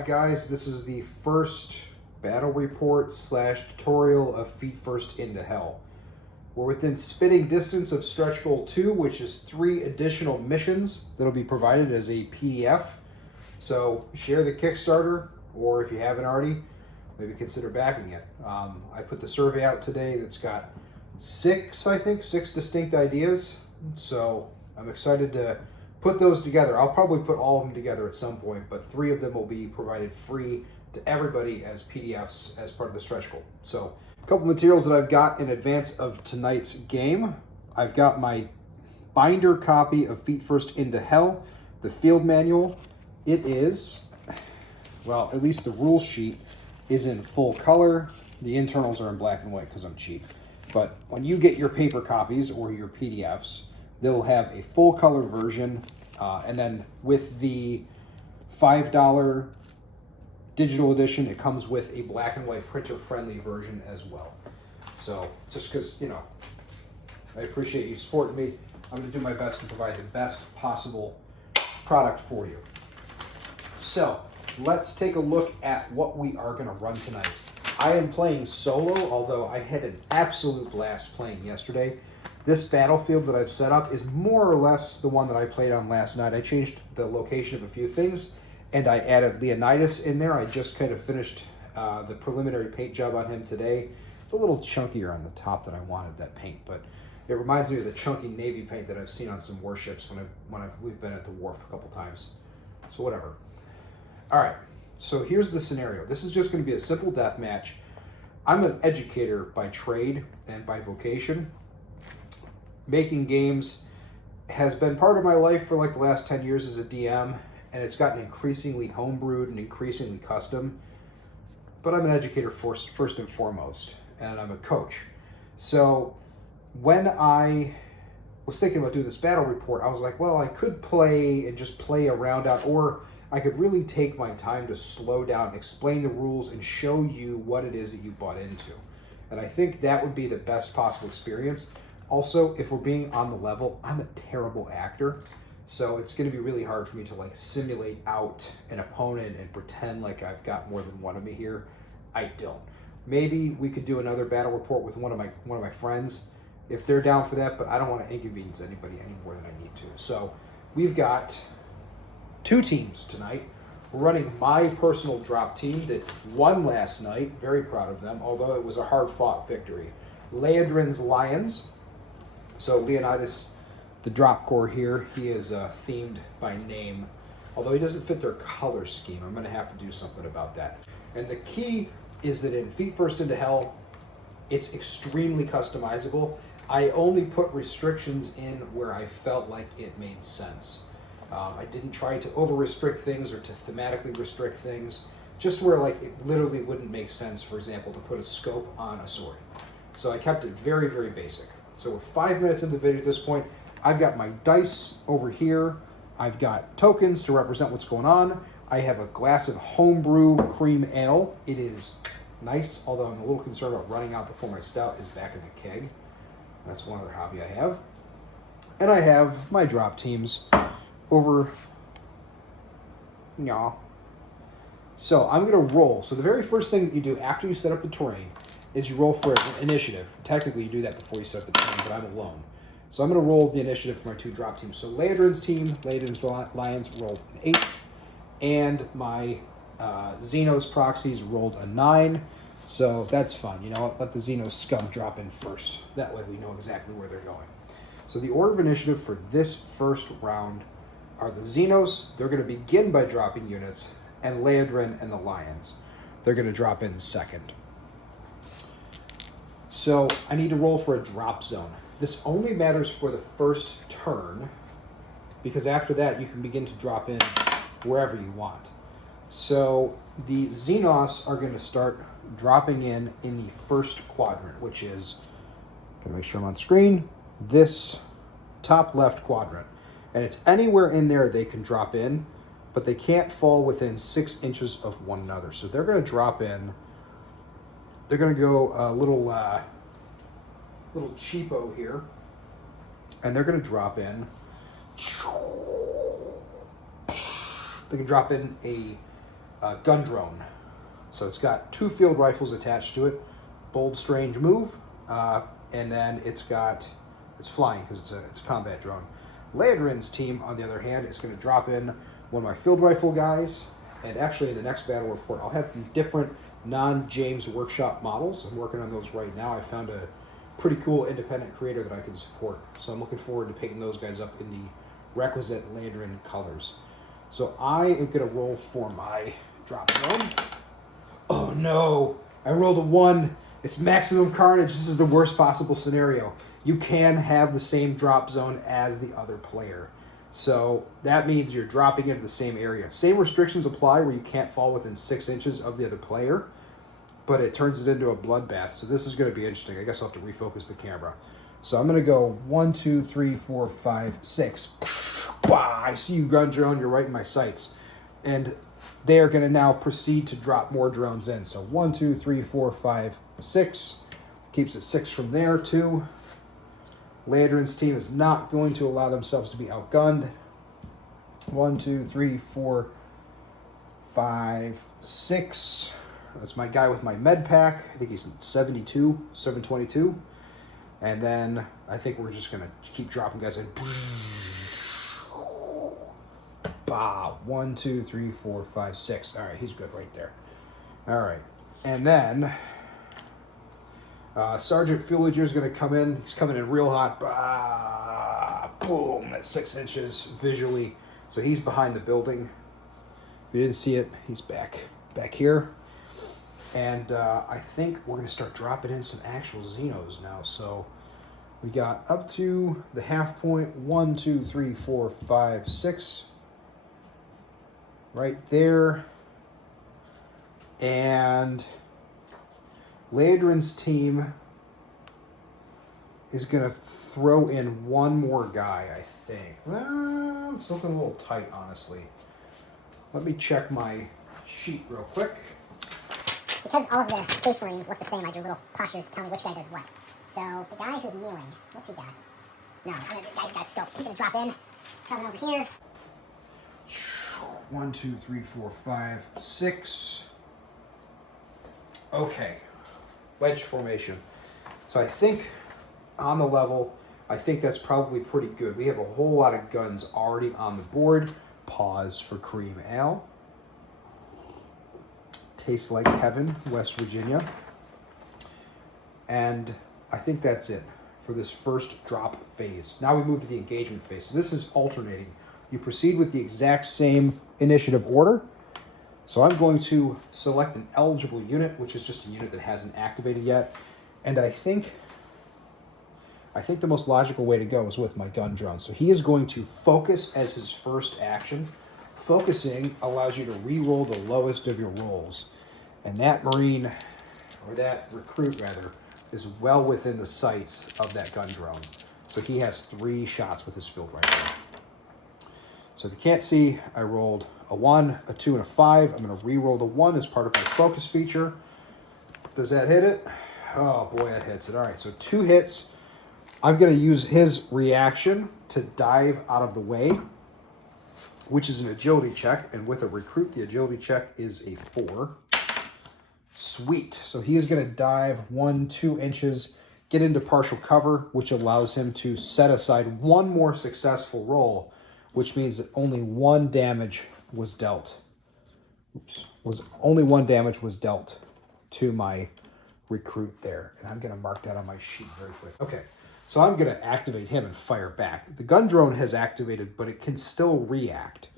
Alright guys, this is the first battle report slash tutorial of Feet First into Hell. We're within spitting distance of stretch goal 2, which is 3 additional missions that'll be provided as a PDF. So share the Kickstarter, or if you haven't already, maybe consider backing it. I put the survey out today that's got 6 distinct ideas. So I'm excited to put those together. I'll probably put all of them together at some point, but 3 of them will be provided free to everybody as PDFs as part of the stretch goal. So a couple materials that I've got in advance of tonight's game. I've got my binder copy of Feet First into Hell, the field manual. It is, well, at least the rule sheet is in full color. The internals are in black and white because I'm cheap. But when you get your paper copies or your PDFs, they'll have a full color version, and then with the $5 digital edition, it comes with a black and white printer friendly version as well. So just because, you know, I appreciate you supporting me, I'm going to do my best to provide the best possible product for you. So let's take a look at what we are going to run tonight. I am playing solo, although I had an absolute blast playing yesterday. This battlefield that I've set up is more or less the one that I played on last night. I changed the location of a few things, and I added Leonidas in there. I just kind of finished the preliminary paint job on him today. It's a little chunkier on the top than I wanted, that paint, but it reminds me of the chunky navy paint that I've seen on some warships when we've been at the wharf a couple times. So whatever. All right, so here's the scenario. This is just going to be a simple death match. I'm an educator by trade and by vocation. Making games has been part of my life for like the last 10 years as a DM, and it's gotten increasingly homebrewed and increasingly custom. But I'm an educator first and foremost, and I'm a coach. So when I was thinking about doing this battle report, I was like, well, I could play and just play around out, or I could really take my time to slow down and explain the rules and show you what it is that you bought into. And I think that would be the best possible experience. Also, if we're being on the level, I'm a terrible actor, so it's going to be really hard for me to like simulate out an opponent and pretend like I've got more than one of me here. I don't. Maybe we could do another battle report with one of my friends if they're down for that, but I don't want to inconvenience anybody any more than I need to. So we've got 2 teams tonight. We're running my personal drop team that won last night. Very proud of them, although it was a hard-fought victory. Leandrin's Lions. So Leonidas, the drop core here, he is themed by name. Although he doesn't fit their color scheme, I'm going to have to do something about that. And the key is that in Feet First into Hell, it's extremely customizable. I only put restrictions in where I felt like it made sense. I didn't try to over-restrict things or to thematically restrict things, just where like it literally wouldn't make sense, for example, to put a scope on a sword. So I kept it very, very basic. So we're 5 minutes into the video at this point. I've got my dice over here. I've got tokens to represent what's going on. I have a glass of homebrew cream ale. It is nice, although I'm a little concerned about running out before my stout is back in the keg. That's one other hobby I have. And I have my drop teams over. Yeah. So I'm going to roll. So the very first thing that you do after you set up the terrain is you roll for an initiative. Technically, you do that before you set up the terrain, but I'm alone. So I'm going to roll the initiative for my 2 drop teams. So Leandrin's team, Leandrin's Lions, rolled an 8. And my Xenos proxies rolled a 9. So that's fun. You know what? Let the Xenos scum drop in first. That way we know exactly where they're going. So the order of initiative for this first round are the Xenos. They're going to begin by dropping units. And Leandrin and the Lions, they're going to drop in second. So I need to roll for a drop zone. This only matters for the first turn, because after that you can begin to drop in wherever you want. So the Xenos are going to start dropping in the first quadrant, which is, gotta make sure I'm on screen, this top left quadrant. And it's anywhere in there they can drop in, but they can't fall within 6 inches of one another. So they're going to drop in. They're going to go a little cheapo here, and they're going to drop in. They can drop in a gun drone. So it's got 2 field rifles attached to it. Bold, strange move. And then it's flying because it's a combat drone. Landrin's team, on the other hand, is going to drop in one of my field rifle guys. And actually, in the next battle report, I'll have different non-James Workshop models. I'm working on those right now. I found a pretty cool independent creator that I can support. So I'm looking forward to painting those guys up in the requisite Landrin colors. So I am going to roll for my drop zone. Oh no, I rolled a 1. It's maximum carnage. This is the worst possible scenario. You can have the same drop zone as the other player. So that means you're dropping into the same area. Same restrictions apply where you can't fall within 6 inches of the other player, but it turns it into a bloodbath. So this is going to be interesting. I guess I'll have to refocus the camera. So I'm going to go 1, 2, 3, 4, 5, 6. Bah, I see you, gun drone. You're right in my sights. And they are going to now proceed to drop more drones in. So 1, 2, 3, 4, 5, 6. Keeps it 6 from there, 2. Landrin's team is not going to allow themselves to be outgunned. 1, 2, 3, 4, 5, 6. That's my guy with my med pack. I think he's 72, 722. And then I think we're just going to keep dropping guys in. Bah, 1, 2, 3, 4, 5, 6. All right, he's good right there. All right. And then Sergeant Fuliger is going to come in. He's coming in real hot. Bah, boom, at 6 inches visually. So he's behind the building. If you didn't see it, he's back here. And I think we're going to start dropping in some actual Xenos now. So we got up to the half point. 1, 2, 3, 4, 5, 6. Right there. And Landrin's team is going to throw in one more guy, I think. Well, it's looking a little tight, honestly. Let me check my sheet real quick. Because all of the Space Marines look the same, I drew little postures to tell me which guy does what. So the guy who's kneeling, what's he got? No, the guy who's got a scope. He's going to drop in. Coming over here. 1, 2, 3, 4, 5, 6. Okay. Wedge formation. So I think on the level, I think that's probably pretty good. We have a whole lot of guns already on the board. Pause for cream ale. Tastes like heaven, West Virginia. And I think that's it for this first drop phase. Now we move to the engagement phase. So this is alternating. You proceed with the exact same initiative order. So I'm going to select an eligible unit, which is just a unit that hasn't activated yet. And I think the most logical way to go is with my gun drone. So he is going to focus as his first action. Focusing allows you to re-roll the lowest of your rolls. And that Marine, or that recruit rather, is well within the sights of that gun drone. So he has 3 shots with his field rifle. So if you can't see, I rolled a 1, a 2, and a 5. I'm going to re-roll the 1 as part of my focus feature. Does that hit it? Oh boy, that hits it. All right, so 2 hits. I'm going to use his reaction to dive out of the way, which is an agility check. And with a recruit, the agility check is a 4. Sweet. So he is going to dive 1, 2 inches, get into partial cover, which allows him to set aside 1 more successful roll, which means that only 1 damage was dealt. Only 1 damage was dealt to my recruit there. And I'm going to mark that on my sheet very quick. Okay. So I'm going to activate him and fire back. The gun drone has activated, but it can still react.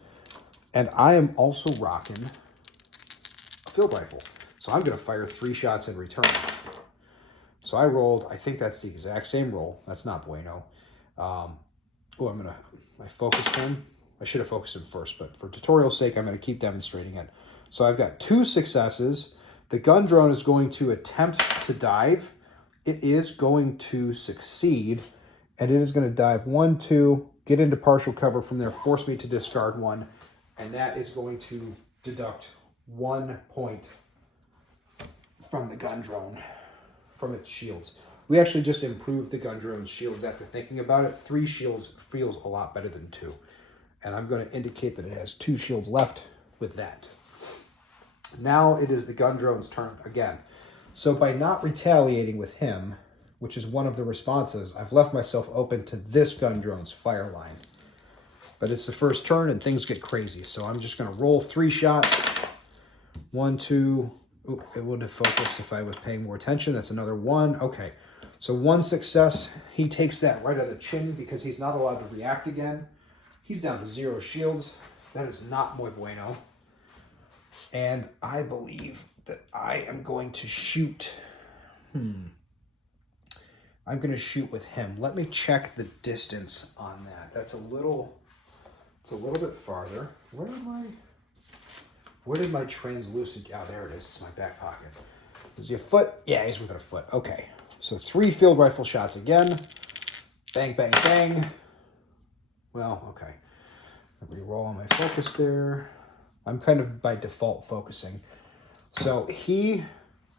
And I am also rocking a field rifle. So I'm going to fire 3 shots in return. So I rolled, I think that's the exact same roll. That's not bueno. I focused him. I should have focused him first, but for tutorial's sake, I'm going to keep demonstrating it. So I've got 2 successes. The gun drone is going to attempt to dive. It is going to succeed, and it is going to dive 1, 2, get into partial cover from there, force me to discard 1, and that is going to deduct 1 point from the gun drone, from its shields. We actually just improved the gun drone's shields after thinking about it. 3 shields feels a lot better than 2, and I'm going to indicate that it has 2 shields left with that. Now it is the gun drone's turn again. So by not retaliating with him, which is one of the responses, I've left myself open to this gun drone's fire line. But it's the first turn and things get crazy. So I'm just going to roll 3 shots. 1, 2. Ooh, it would have focused if I was paying more attention. That's another 1. Okay. So 1 success. He takes that right on the chin because he's not allowed to react again. He's down to 0 shields. That is not muy bueno. And I believe that I am going to shoot. I'm going to shoot with him. Let me check the distance on that. It's a little bit farther. Where did my translucent, oh, there it is. It's my back pocket. Is he a foot? Yeah, he's within a foot. Okay. So 3 field rifle shots again. Bang, bang, bang. Well, okay. Reroll on my focus there. I'm kind of by default focusing. So he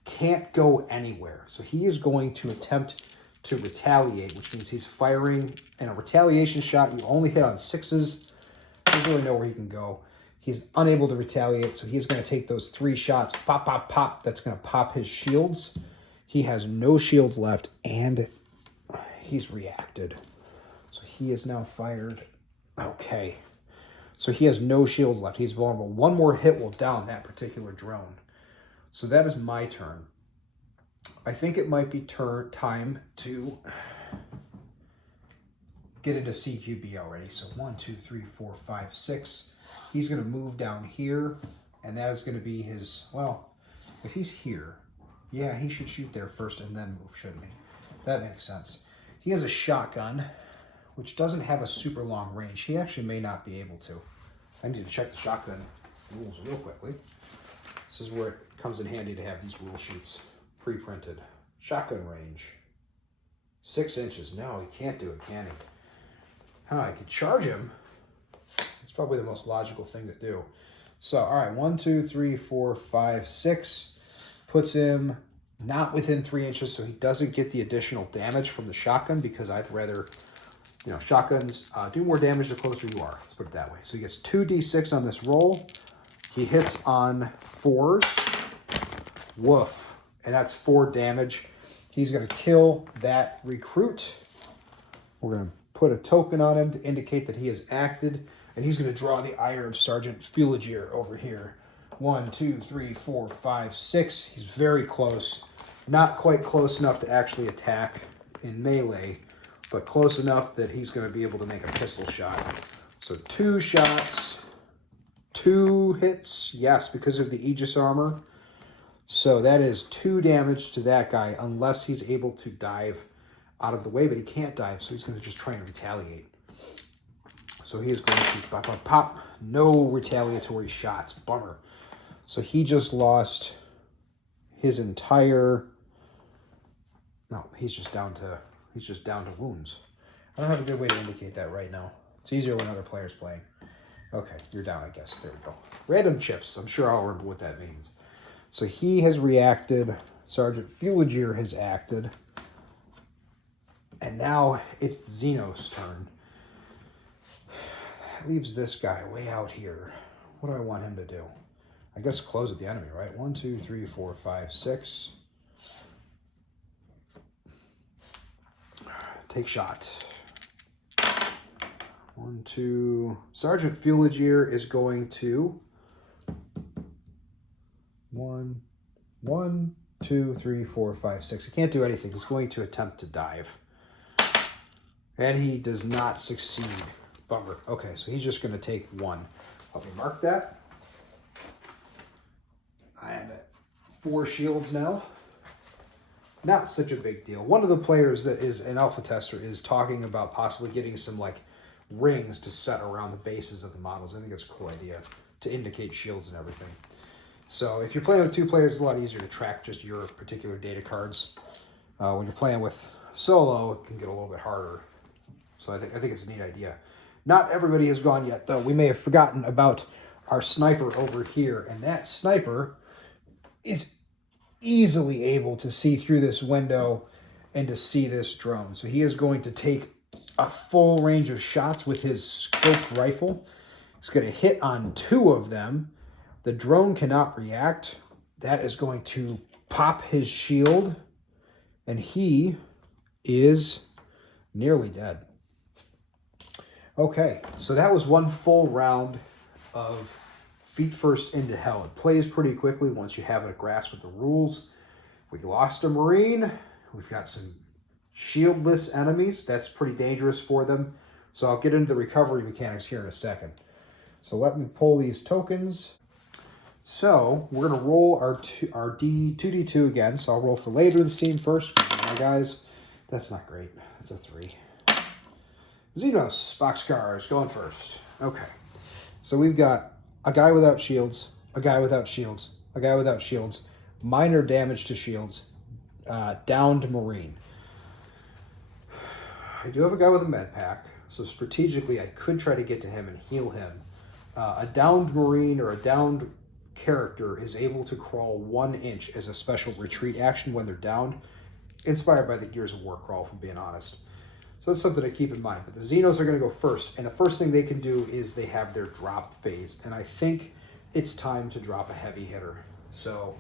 can't go anywhere. So he is going to attempt to retaliate, which means he's firing in a retaliation shot. You only hit on 6s. There's really nowhere he can go. He's unable to retaliate, so he's going to take those 3 shots. Pop, pop, pop. That's going to pop his shields. He has no shields left, and he's reacted. So he is now fired. Okay. So he has no shields left. He's vulnerable. 1 more hit will down that particular drone. So that is my turn. I think it might be time to get into CQB already. So 1, 2, 3, 4, 5, 6. He's going to move down here, and that is going to be his, well, if he's here, yeah, he should shoot there first and then move, shouldn't he? That makes sense. He has a shotgun, which doesn't have a super long range. He actually may not be able to. I need to check the shotgun rules real quickly. This is where it comes in handy to have these rule sheets pre-printed. Shotgun range. 6 inches. No, he can't do it, can he? I could charge him. It's probably the most logical thing to do. So, all right, 1, 2, 3, 4, 5, 6. Puts him not within 3 inches, so he doesn't get the additional damage from the shotgun because I'd rather, shotguns do more damage the closer you are. Let's put it that way. So he gets 2d6 on this roll. He hits on 4s. Woof. And that's 4 damage. He's going to kill that recruit. We're going to put a token on him to indicate that he has acted. And he's going to draw the ire of Sergeant Fuligier over here. 1, 2, 3, 4, 5, 6. He's very close. Not quite close enough to actually attack in melee, but close enough that he's going to be able to make a pistol shot. So 2 shots, 2 hits. Yes, because of the Aegis armor. So that is 2 damage to that guy unless he's able to dive out of the way, but he can't dive, so he's going to just try and retaliate. So he is going to pop, pop, pop. No retaliatory shots. Bummer. So he just lost his entire... No, he's just down to wounds. I don't have a good way to indicate that right now. It's easier when other player's playing. Okay, you're down, I guess. There we go. Random chips. I'm sure I'll remember what that means. So he has reacted. Sergeant Fuligier has acted. And now it's Xeno's turn. Leaves this guy way out here. What do I want him to do? I guess close at the enemy, right? 1, 2, 3, 4, 5, 6. Take shot. 1, 2. Sergeant Fuligier is going to 1, 2, 3, 4, 5, 6. He can't do anything. He's going to attempt to dive. And he does not succeed. Bummer. Okay, so he's just going to take 1. Help me mark that. I am at 4 shields now. Not such a big deal. One of the players that is an alpha tester is talking about possibly getting some rings to set around the bases of the models. I think that's a cool idea to indicate shields and everything. So if you're playing with 2 players, it's a lot easier to track just your particular data cards. When you're playing with solo, it can get a little bit harder. So I think it's a neat idea. Not everybody has gone yet, though. We may have forgotten about our sniper over here, and that sniper is easily able to see through this window and to see this drone. So he is going to take a full range of shots with his scoped rifle. He's going to hit on 2 of them, The drone cannot react. That is going to pop his shield, and he is nearly dead. Okay, so that was one full round of Feet First into Hell. It plays pretty quickly once you have a grasp of the rules. We lost a Marine. We've got some shieldless enemies. That's pretty dangerous for them. So I'll get into the recovery mechanics here in a second. So let me pull these tokens. So we're going to roll our 2D2 again. So I'll roll for Ladrin's team first. My guys, that's not great. That's a 3. Xenos, Boxcars, going first. Okay. So we've got a guy without shields, a guy without shields, a guy without shields, minor damage to shields, downed Marine. I do have a guy with a med pack, so strategically I could try to get to him and heal him. A downed Marine or a downed character is able to crawl 1 inch as a special retreat action when they're downed, inspired by the Gears of War crawl, if I'm being honest. So that's something to keep in mind. But the Xenos are going to go first, and the first thing they can do is they have their drop phase, and I think it's time to drop a heavy hitter. So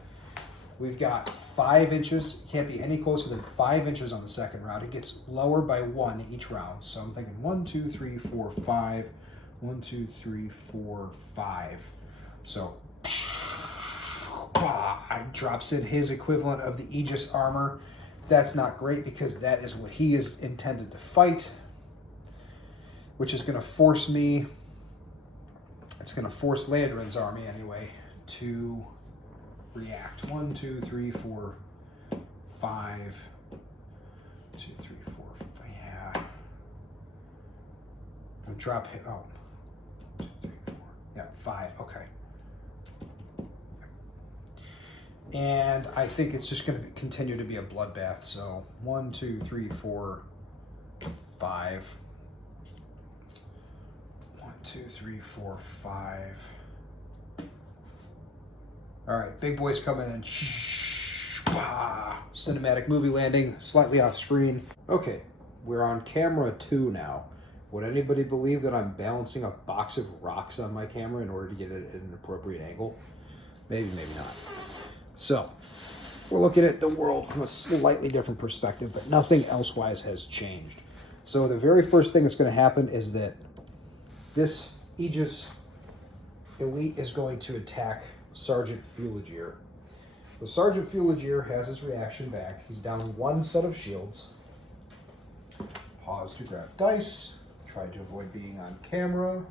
we've got 5 inches. Can't be any closer than 5 inches on the second round. It gets lower by 1 each round. So I'm thinking 1, 2, 3, 4, 5. 1, 2, 3, 4, 5. So drops in his equivalent of the Aegis armor. That's not great because that is what he is intended to fight, which is going to force me, it's going to force Landrin's army anyway to react. 1, 2, 3, 4, 5. 2, 3, 4, 5. Yeah. I'll drop hit. Oh. 2, 3, 4. Yeah, 5. Okay. And I think it's just going to continue to be a bloodbath. So 1, 2, 3, 4, 5. 1, 2, 3, 4, 5. All right, big boys coming in. Cinematic movie landing, slightly off screen. Okay, we're on camera 2 now. Would anybody believe that I'm balancing a box of rocks on my camera in order to get it at an appropriate angle? Maybe, maybe not. So, we're looking at the world from a slightly different perspective, but nothing elsewise has changed. So the very first thing that's going to happen is that this Aegis elite is going to attack Sergeant Fuligier. So Sergeant Fuligier has his reaction back. He's down 1 set of shields. Pause to grab dice. Try to avoid being on camera.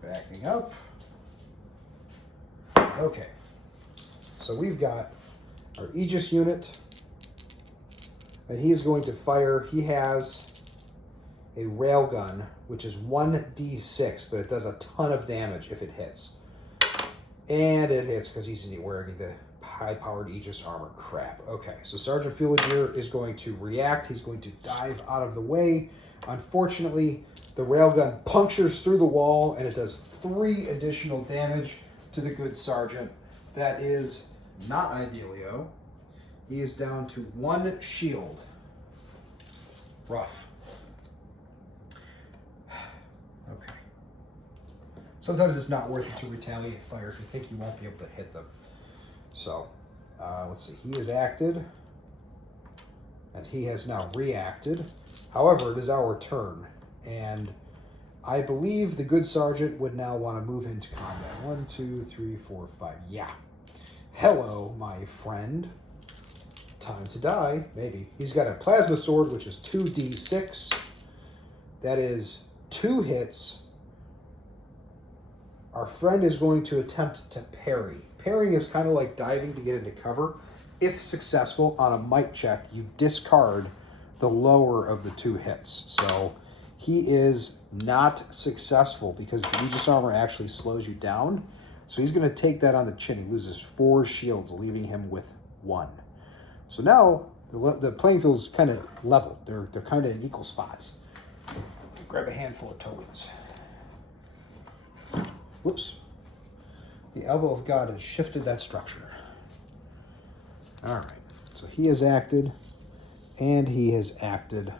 Backing up. Okay. So we've got our Aegis unit, and he's going to fire. He has a railgun, which is 1d6, but it does a ton of damage if it hits. And it hits because he's wearing the high-powered Aegis armor. Crap. Okay, so Sergeant Fuligier is going to react. He's going to dive out of the way. Unfortunately, the railgun punctures through the wall, and it does 3 additional damage to the good sergeant. That is not idealio. He is down to 1 shield. Rough. Okay. Sometimes it's not worth it to retaliate fire if you think you won't be able to hit them. So, let's see. He has acted, and he has now reacted. However, it is our turn, and I believe the good sergeant would now want to move into combat. 1, 2, 3, 4, 5. Yeah. Hello, my friend. Time to die, maybe. He's got a plasma sword, which is 2d6. That is 2 hits. Our friend is going to attempt to parry. Parrying is kind of like diving to get into cover. If successful on a might check, you discard the lower of the 2 hits. So he is not successful because the Aegis armor actually slows you down. So he's going to take that on the chin. He loses 4 shields, leaving him with 1. So now the playing field is kind of level. They're kind of in equal spots. Grab a handful of tokens. Whoops. The elbow of God has shifted that structure. All right. So he has acted, and he has acted.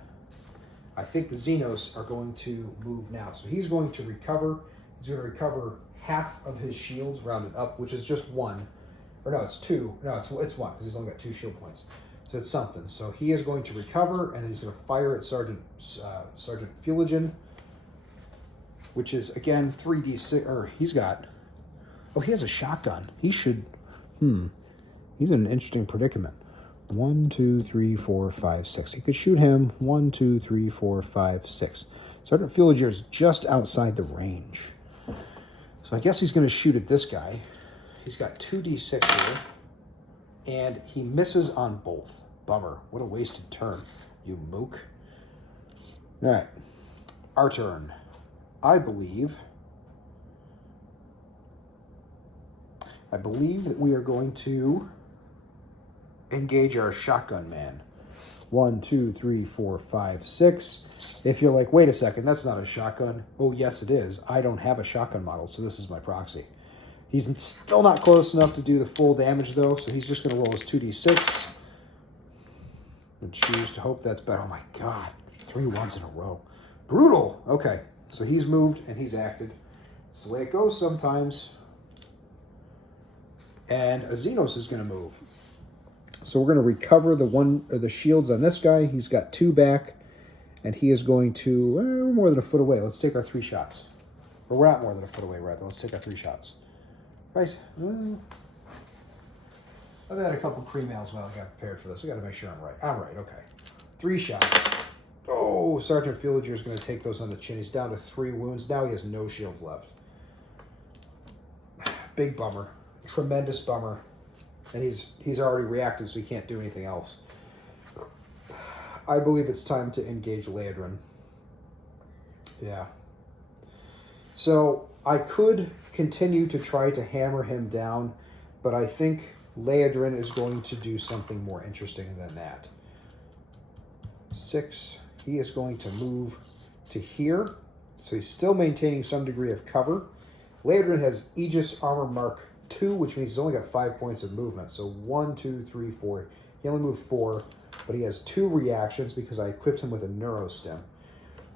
I think the Xenos are going to move now. So he's going to recover. He's going to recover half of his shields rounded up, which is just one. Or no, it's two. No, it's one, because he's only got 2 shield points. So it's something. So he is going to recover, and then he's going to fire at Sergeant Fuligen, which is, again, 3d6, or he's got, oh, he has a shotgun. He should, he's in an interesting predicament. 1, 2, 3, 4, 5, 6. He could shoot him. 1, 2, 3, 4, 5, 6. Sergeant Fuliger is just outside the range. So I guess he's going to shoot at this guy. He's got 2d6 here. And he misses on both. Bummer. What a wasted turn, you mook. All right. Our turn. I believe that we are going to engage our shotgun man. 1, 2, 3, 4, 5, 6. If you're like, wait a second, that's not a shotgun. Oh, yes, it is. I don't have a shotgun model, so this is my proxy. He's still not close enough to do the full damage, though, so he's just going to roll his 2d6 and choose to hope that's better. Oh, my God. 3 1s in a row. Brutal. Okay, so he's moved and he's acted. It's the way it goes sometimes. And a Xenos is going to move. So we're going to recover the shields on this guy. He's got 2 back, and he is going to, we're more than a foot away. Let's take our 3 shots. Or we're not more than a foot away, rather. Let's take our 3 shots. Right. I've had a couple pre-mails while I got prepared for this. I got to make sure I'm right. I'm right. Okay. 3 shots. Oh, Sergeant Fuliger is going to take those on the chin. He's down to 3 wounds. Now he has no shields left. Big bummer. Tremendous bummer. And he's already reacted, so he can't do anything else. I believe it's time to engage Leodrin. Yeah. So I could continue to try to hammer him down, but I think Leodrin is going to do something more interesting than that. 6. He is going to move to here, so he's still maintaining some degree of cover. Leodrin has Aegis Armor Mark 2, which means he's only got 5 points of movement. So 1, 2, 3, 4. He only moved 4, but he has 2 reactions because I equipped him with a neurostim.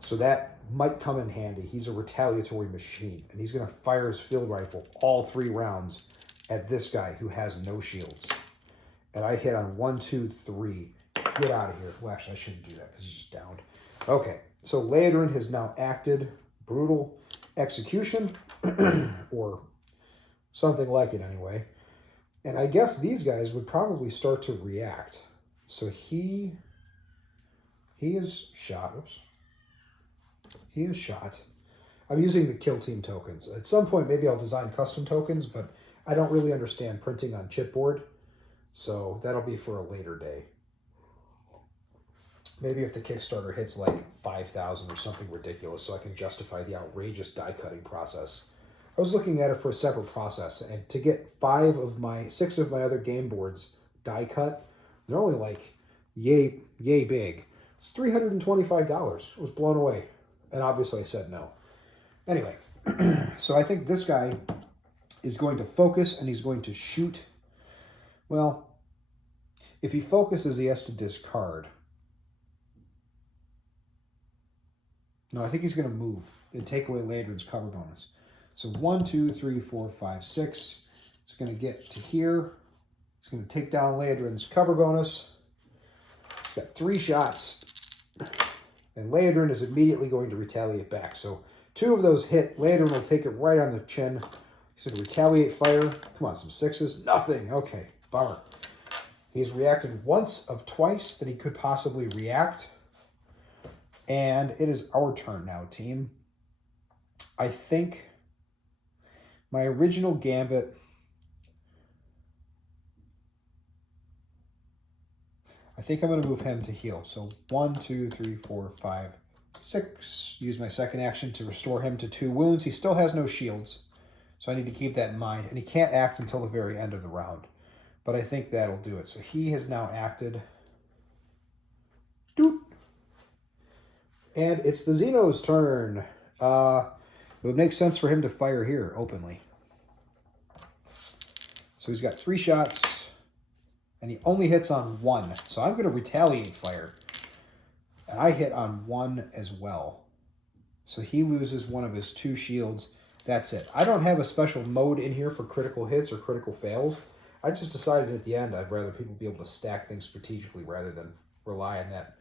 So that might come in handy. He's a retaliatory machine, and he's going to fire his field rifle all 3 rounds at this guy who has no shields. And I hit on 1, 2, 3. Get out of here. Well, actually, I shouldn't do that because he's just downed. Okay, so Leodrin has now acted. Brutal execution, or something like it anyway. And I guess these guys would probably start to react. So he is shot. Oops. He is shot. I'm using the kill team tokens. At some point, maybe I'll design custom tokens, but I don't really understand printing on chipboard. So that'll be for a later day. Maybe if the Kickstarter hits like 5,000 or something ridiculous so I can justify the outrageous die cutting process. I was looking at it for a separate process, and to get 6 of my other game boards die cut, they're only like yay big. It's $325. I was blown away. And obviously I said no. Anyway, so I think this guy is going to focus and he's going to shoot. Well, if he focuses, he has to discard. No, I think he's going to move and take away Leodrin's cover bonus. So 1, 2, 3, 4, 5, 6. It's going to get to here. It's going to take down Leodrin's cover bonus. Got 3 shots. And Leodrin is immediately going to retaliate back. So 2 of those hit. Leodrin will take it right on the chin. He's going to retaliate fire. Come on, some 6s. Nothing. Okay, bummer. He's reacted once of twice that he could possibly react. And it is our turn now, team. I think my original gambit, I think I'm going to move him to heal. So 1, 2, 3, 4, 5, 6. Use my second action to restore him to 2 wounds. He still has no shields, so I need to keep that in mind. And he can't act until the very end of the round. But I think that'll do it. So he has now acted. Doot. And it's the Xeno's turn. It would make sense for him to fire here openly. So he's got 3 shots, and he only hits on 1. So I'm going to retaliate fire. And I hit on 1 as well. So he loses one of his 2 shields, That's it. I don't have a special mode in here for critical hits or critical fails. I just decided at the end I'd rather people be able to stack things strategically rather than rely on that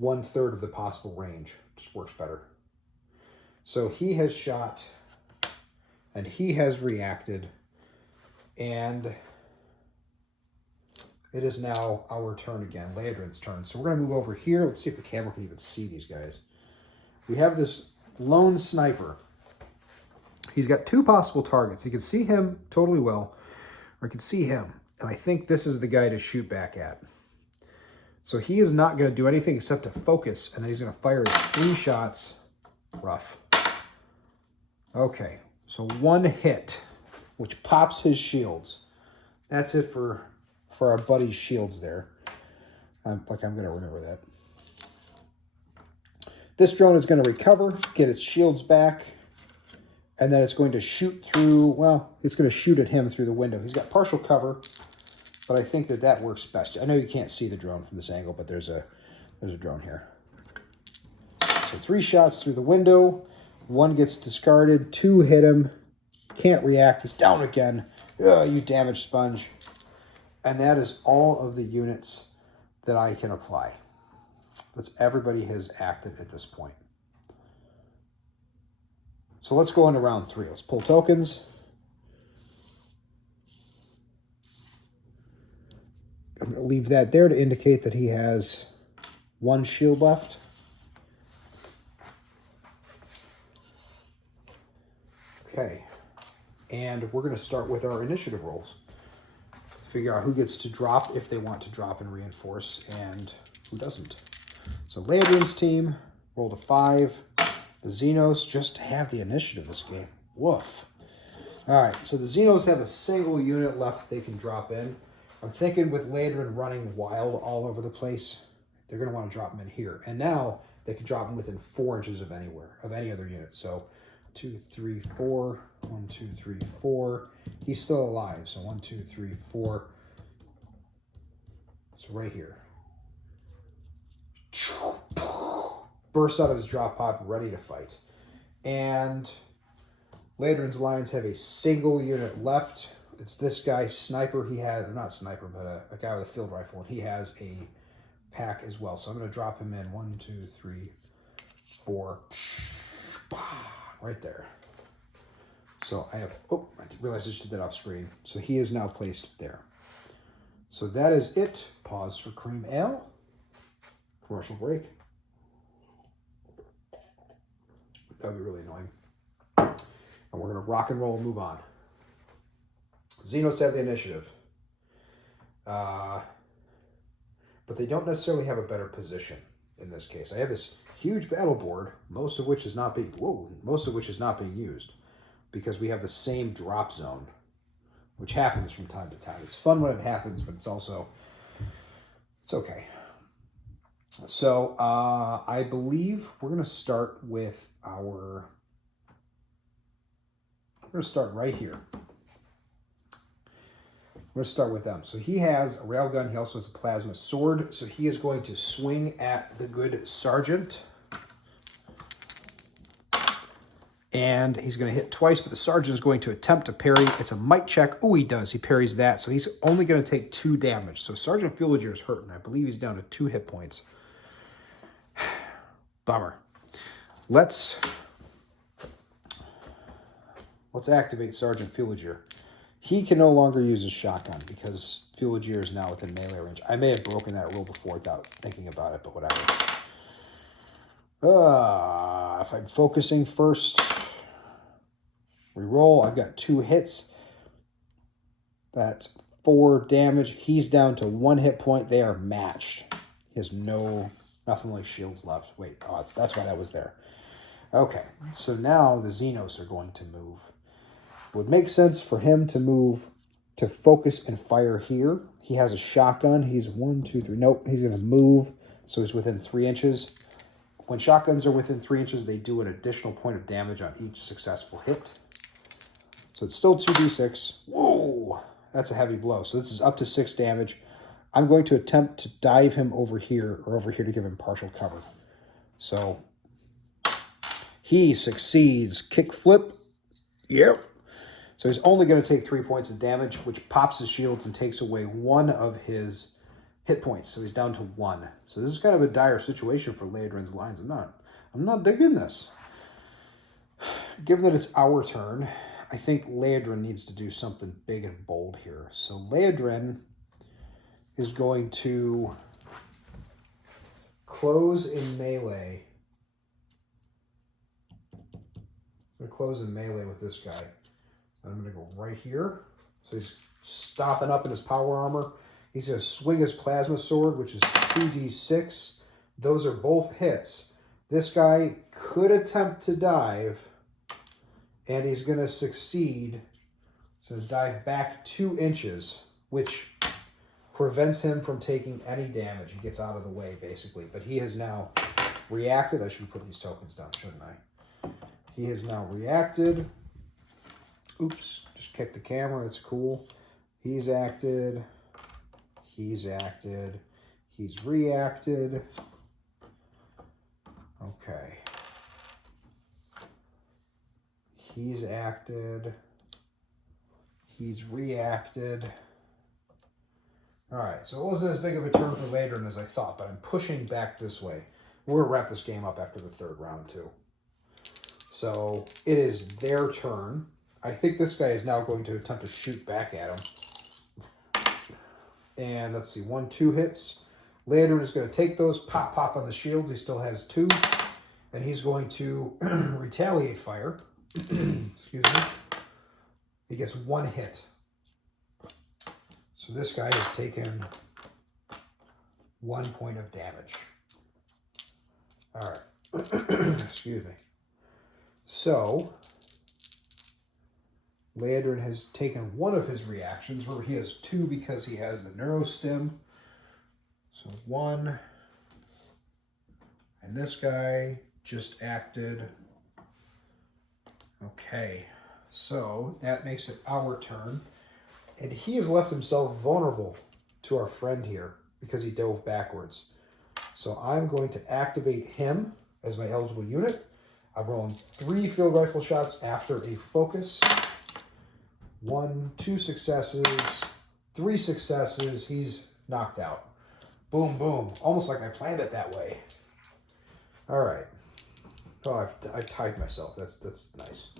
1/3 of the possible range. Just works better. So he has shot, and he has reacted, and it is now our turn again, Leodrin's turn. So we're going to move over here. Let's see if the camera can even see these guys. We have this lone sniper. He's got 2 possible targets. You can see him totally well, or you can see him. And I think this is the guy to shoot back at. So he is not going to do anything except to focus, and then he's going to fire 3 shots. Rough. Okay, so 1 hit, which pops his shields. That's it for our buddy's shields there. I'm going to remember that. This drone is going to recover, get its shields back, and then it's going to shoot through, well, it's going to shoot at him through the window. He's got partial cover, but I think that works best. I know you can't see the drone from this angle, but there's a drone here. So 3 shots through the window. 1 gets discarded. 2 hit him. Can't react. He's down again. Ugh, you damaged sponge. And that is all of the units that I can apply. Everybody has acted at this point. So let's go into round 3. Let's pull tokens. I'm going to leave that there to indicate that he has 1 shield left. Okay. And we're going to start with our initiative rolls. Figure out who gets to drop if they want to drop and reinforce, and who doesn't. So Leodrin's team rolled a 5. The Xenos just have the initiative this game. Woof. All right, so the Xenos have a single unit left they can drop in. I'm thinking with Leodrin running wild all over the place, they're going to want to drop them in here. And now they can drop them within 4 inches of anywhere, of any other unit. So 2, 3, 4. 1, 2, 3, 4. He's still alive. So 1, 2, 3, 4. So right here. Bursts out of his drop pod, ready to fight. And Leodrin's lines have a single unit left. It's this guy, Sniper. He has, not Sniper, but a guy with a field rifle. And he has a pack as well. So I'm going to drop him in. 1, 2, 3, 4. Right there. So I have, oh, I realized I just did that off screen. So he is now placed there. So that is it. Pause for cream ale. Commercial break. That would be really annoying. And we're going to rock and roll and move on. Xenos have the initiative. But they don't necessarily have a better position in this case. I have this huge battle board, most of which is not being used because we have the same drop zone, which happens from time to time. It's fun when it happens, but it's also, it's okay. So I believe we're going to start with we're going to start right here. I'm going to start with them. So he has a railgun. He also has a plasma sword. So he is going to swing at the good sergeant. And he's going to hit twice, but the sergeant is going to attempt to parry. It's a might check. Oh, he does. He parries that. So he's only going to take 2 damage. So Sergeant Villager is hurting. I believe he's down to 2 hit points. Bummer. Let's activate Sergeant Villager. He can no longer use his shotgun because Villager is now within melee range. I may have broken that rule before without thinking about it, but whatever. If I'm focusing first, reroll. I've got 2 hits. That's 4 damage. He's down to 1 hit point. They are matched. He has nothing like shields left. Wait, oh, that's why that was there. Okay, so now the Xenos are going to move. It would make sense for him to move to focus and fire here. He has a shotgun. He's 1, 2, 3. Nope, he's going to move, so he's within 3 inches. When shotguns are within 3 inches, they do an additional point of damage on each successful hit. So it's still 2d6. Whoa, that's a heavy blow. So this is up to 6 damage. I'm going to attempt to dive him over here to give him partial cover. So he succeeds. Kick flip. Yep. So he's only going to take 3 points of damage, which pops his shields and takes away 1 of his hit points. So he's down to 1. So this is kind of a dire situation for Leodrin's lines. I'm not digging this. Given that it's our turn, I think Leodrin needs to do something big and bold here. So Leodrin is going to close in melee. I'm going to close in melee with this guy. I'm going to go right here. So he's stopping up in his power armor. He's going to swing his plasma sword, which is 2d6. Those are both hits. This guy could attempt to dive, and he's going to succeed. So dive back 2 inches, which prevents him from taking any damage. He gets out of the way, basically. But he has now reacted. I should put these tokens down, shouldn't I? He has now reacted. Oops, just kicked the camera. That's cool. He's acted. He's acted. He's reacted. Okay. He's acted. He's reacted. All right, so it wasn't as big of a turn for Leodrin as I thought, but I'm pushing back this way. We're going to wrap this game up after the 3rd round, too. So it is their turn. I think this guy is now going to attempt to shoot back at him. And let's see, 1, 2 hits. Leodrin is going to take those, pop on the shields. He still has 2. And he's going to retaliate fire. Excuse me. He gets 1 hit. So this guy has taken 1 point of damage. All right. Excuse me. So Leodrin has taken 1 of his reactions, where he has 2 because he has the neurostim. So 1. And this guy just acted. Okay. So that makes it our turn. And he has left himself vulnerable to our friend here because he dove backwards. So I'm going to activate him as my eligible unit. I'm rolling 3 field rifle shots after a focus. 1, 2 successes, 3 successes. He's knocked out. Boom, boom. Almost like I planned it that way. All right. Oh, I've tied myself. That's nice.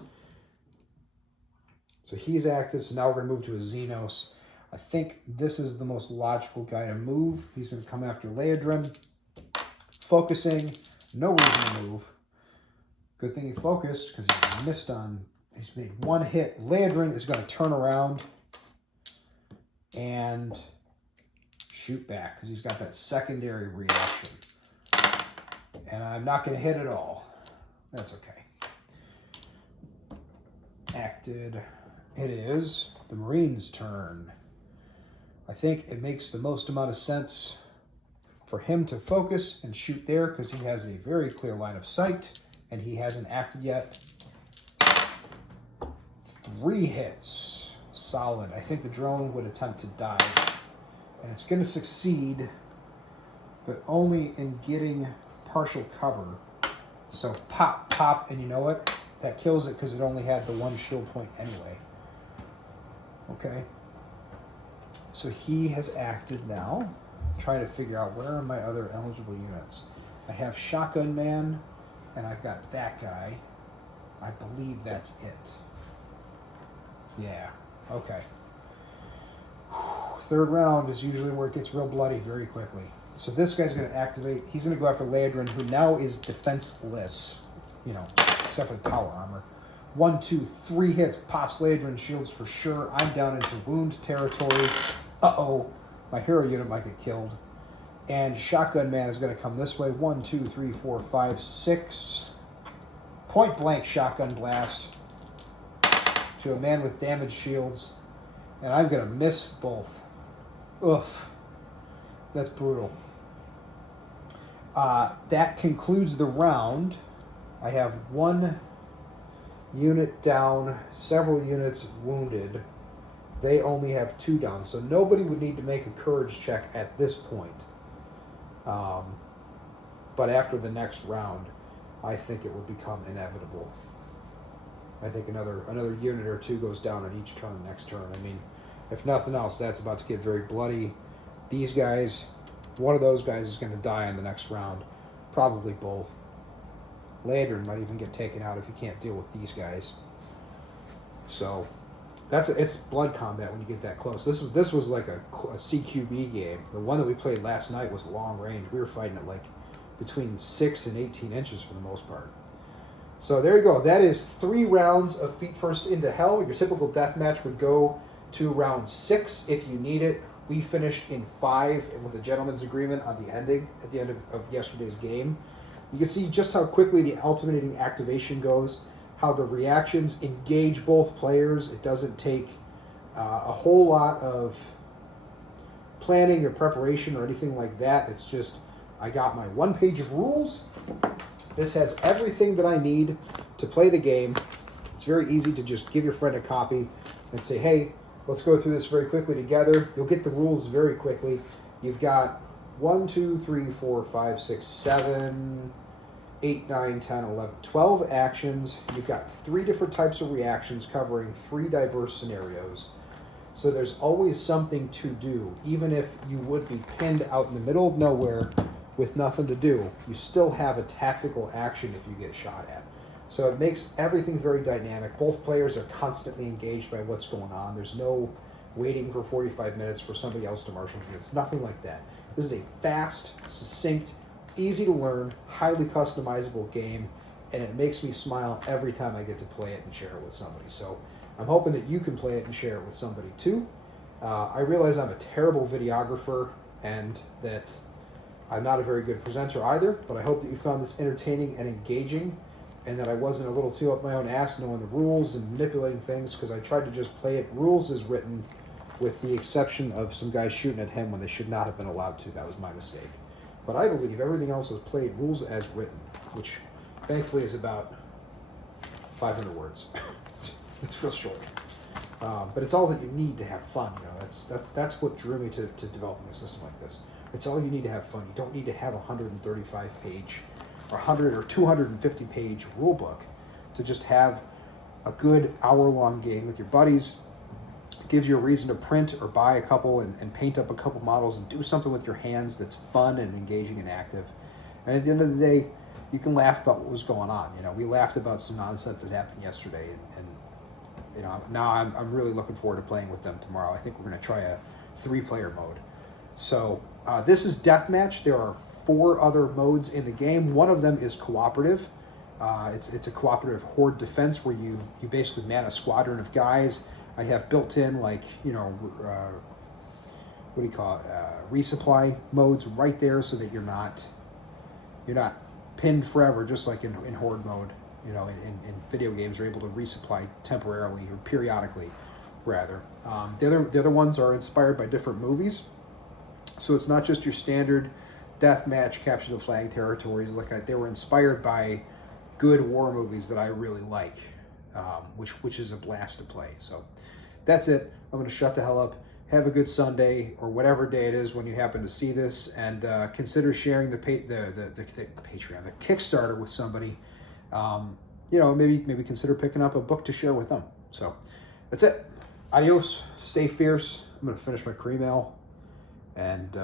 So he's active. So now we're going to move to a Xenos. I think this is the most logical guy to move. He's going to come after Leodrin. Focusing. No reason to move. Good thing he focused because he missed on... He's made 1 hit. Leodrin is going to turn around and shoot back because he's got that secondary reaction. And I'm not going to hit at all. That's okay. Acted. It is the Marine's turn. I think it makes the most amount of sense for him to focus and shoot there because he has a very clear line of sight and he hasn't acted yet. 3 hits. Solid. I think the drone would attempt to dive. And it's going to succeed, but only in getting partial cover. So pop, and you know what? That kills it because it only had the 1 shield point anyway. Okay. So he has acted now. I'm trying to figure out where are my other eligible units. I have Shotgun Man, and I've got that guy. I believe that's it. Yeah. Okay. 3rd round is usually where it gets real bloody very quickly. So this guy's going to activate. He's going to go after Leodrin, who now is defenseless, except for the power armor. 1, 2, 3 hits. Pops Leodrin, shields for sure. I'm down into wound territory. Uh-oh. My hero unit might get killed. And Shotgun Man is going to come this way. 1, 2, 3, 4, 5, 6. Point blank shotgun blast to a man with damaged shields. And I'm going to miss both. Oof. That's brutal. That concludes the round. I have 1 unit down, several units wounded. They only have 2 down, so nobody would need to make a courage check at this point. But after the next round, I think it would become inevitable. I think another unit or two goes down on each turn next turn. I mean, if nothing else, that's about to get very bloody. These guys, one of those guys is going to die in the next round. Probably both. Landern might even get taken out if you can't deal with these guys. So it's blood combat when you get that close. This was like a CQB game. The one that we played last night was long range. We were fighting at like between 6 and 18 inches for the most part. So there you go. That is 3 rounds of Feet First into Hell. Your typical death match would go to round 6 if you need it. We finished in 5 with a gentleman's agreement on the ending at the end of yesterday's game. You can see just how quickly the alternating activation goes, how the reactions engage both players. It doesn't take a whole lot of planning or preparation or anything like that. It's just, I got my 1 page of rules. This has everything that I need to play the game. It's very easy to just give your friend a copy and say, hey, let's go through this very quickly together. You'll get the rules very quickly. You've got 1, 2, 3, 4, 5, 6, 7, 8, 9, 10, 11, 12 actions. You've got 3 different types of reactions covering 3 diverse scenarios. So there's always something to do. Even if you would be pinned out in the middle of nowhere with nothing to do, you still have a tactical action if you get shot at. So it makes everything very dynamic. Both players are constantly engaged by what's going on. There's no waiting for 45 minutes for somebody else to marshal you. It's nothing like that. This is a fast, succinct, easy to learn, highly customizable game, and it makes me smile every time I get to play it and share it with somebody. So I'm hoping that you can play it and share it with somebody too. I realize I'm a terrible videographer and that I'm not a very good presenter either, but I hope that you found this entertaining and engaging, and that I wasn't a little too up my own ass knowing the rules and manipulating things, because I tried to just play it rules as written, with the exception of some guys shooting at him when they should not have been allowed to. That was my mistake. But I believe everything else was played rules as written, which thankfully is about 500 words. It's real short. But it's all that you need to have fun. You know, that's what drew me to developing a system like this. It's all you need to have fun. You don't need to have a 135-page or 100 or 250-page rule book to just have a good hour-long game with your buddies. It gives you a reason to print or buy a couple and paint up a couple models and do something with your hands that's fun and engaging and active. And at the end of the day, you can laugh about what was going on. You know, we laughed about some nonsense that happened yesterday, and you know, now I'm really looking forward to playing with them tomorrow. I think we're going to try a 3-player mode. So this is Deathmatch. There are 4 other modes in the game. One of them is cooperative. It's a cooperative horde defense where you basically man a squadron of guys. I have built in, like, you know, what do you call it? Resupply modes right there, so that you're not pinned forever, just like in horde mode. You know, in video games, you're able to resupply temporarily or periodically, rather. The other ones are inspired by different movies, so it's not just your standard deathmatch, capture the flag territories. They were inspired by good war movies that I really like, which is a blast to play. So that's it. I'm going to shut the hell up. Have a good Sunday or whatever day it is when you happen to see this, and consider sharing the Patreon, the Kickstarter with somebody. You know, maybe consider picking up a book to share with them. So that's it. Adios. Stay fierce. I'm going to finish my cream ale, and